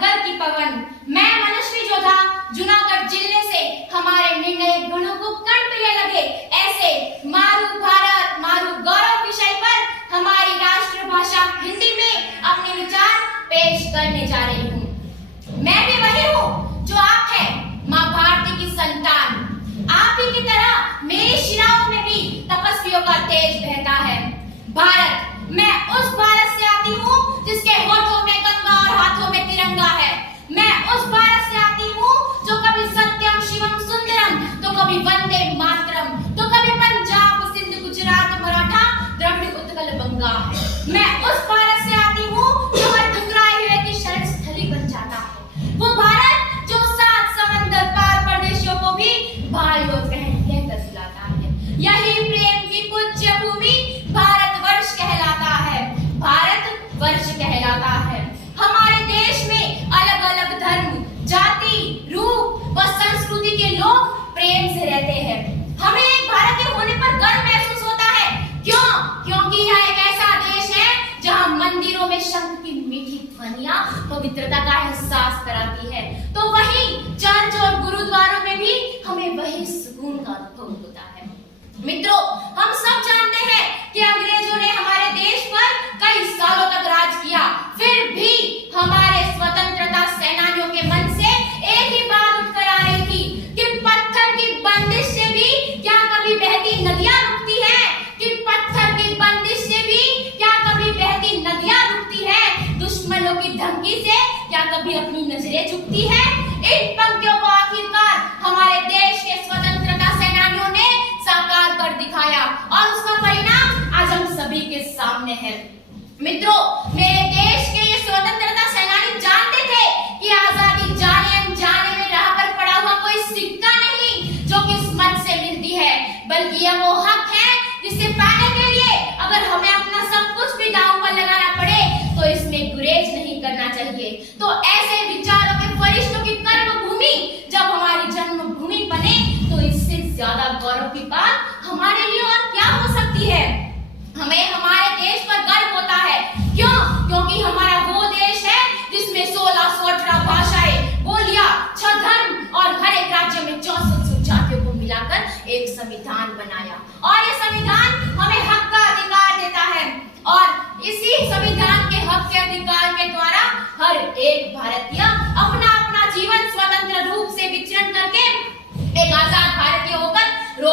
घर की पवन। मैं मनस्वी जोधा जूनागढ़ जिले से। हमारे निर्णय गणों को कंठ लगे ऐसे मारू भारत मारू गौरव विषय पर हमारी राष्ट्रभाषा हिंदी में अपने विचार पेश करने जा रही हूँ। मैं भी वही हूँ जो आप है, माँ भारती की संतान। आप ही की तरह मेरी शिराओं में भी तपस्वियों का तेज बहता है। भारत, मैं उस भारत से आती हूँ जिसके होठों में गंगा और हाथों में तिरंगा है। मैं उस भारत से आती हूँ जो कभी सत्यम शिवम सुंदरम तो कभी वंदे मातरम तो कभी पंजाब सिंध गुजरात मराठा द्रविड़ उत्कल बंगा है। मैं उस भारत से आती हूँ जो हर ठुकराए हुए की शरण स्थली बन जाता है। वो भारत जो सात समंदर पार परदेशियों को भी भाई और बहन कहकर बुलाता है। यही प्रेम की पूज्य भूमि भारतवर्ष कहलाता है। भारत वर्ष कहलाता है। हमारे देश में अलग अलग धर्म, जाति, रूप व संस्कृति के लोग प्रेम से रहते हैं। हमें एक भारतीय होने पर गर्व महसूस होता है। क्यों? क्योंकि यह एक ऐसा देश है जहां मंदिरों में शंख की मीठी ध्वनियां पवित्रता का एहसास कराती है, तो वहीं चर्च और गुरुद्वारों में भी हमें वही सुकून का अनुभव होता है। मित्रों, हम सब जानते हैं कि अंग्रेजों ने हमारे देश पर कई सालों तक राज किया, फिर भी हमारे स्वतंत्रता सेनानियों के मन से एक ही बात उठकर आ रही थी कि पत्थर की बंदिश से भी क्या कभी बहती नदियां रुकती है? कि पत्थर की बंदिश से भी क्या कभी बहती नदियां रुकती है? दुश्मनों की धमकी से क्या कभी अपनी नजरें झुकती है? इन पंक्तियों को आखिरकार हमारे देश के स्वतंत्रता सेनानियों ने साकार कर दिखाया और उसका परिणाम आज हम सभी के सामने है। मित्रों, मेरे देश के ये स्वतंत्रता सेनानी जानते थे कि आजादी जाने अनजाने में राह पर पड़ा हुआ कोई सिक्का नहीं जो किस्मत से मिलती है, बल्कि यह वो हक है जिसे पाने के लिए अगर हमें अपना सब कुछ भी दांव पर लगाना पड़े तो इसमें गुरेज नहीं करना चाहिए। तो ऐसे विचारों के फरिश्तों की कर्म भूमि जब हमारी जन्मभूमि बने तो इससे ज्यादा गौरव की बात हमारे लिए और क्या हो सकती है? हमें हमारे देश पर गर्व होता है। क्यों? क्योंकि हमारा वो देश है जिसमें 1618 भाषाएं, बोलियां, 6 धर्म और हर एक राज्य में 64 जातियों को मिलाकर एक संविधान बनाया और ये संविधान हमें हक का अधिकार देता है और इसी संविधान के हक के अधिकार के द्वारा हर एक भारतीय अपना अपना जीवन स्वतंत्र रूप से विचरण करके एक आजाद भारतीय होकर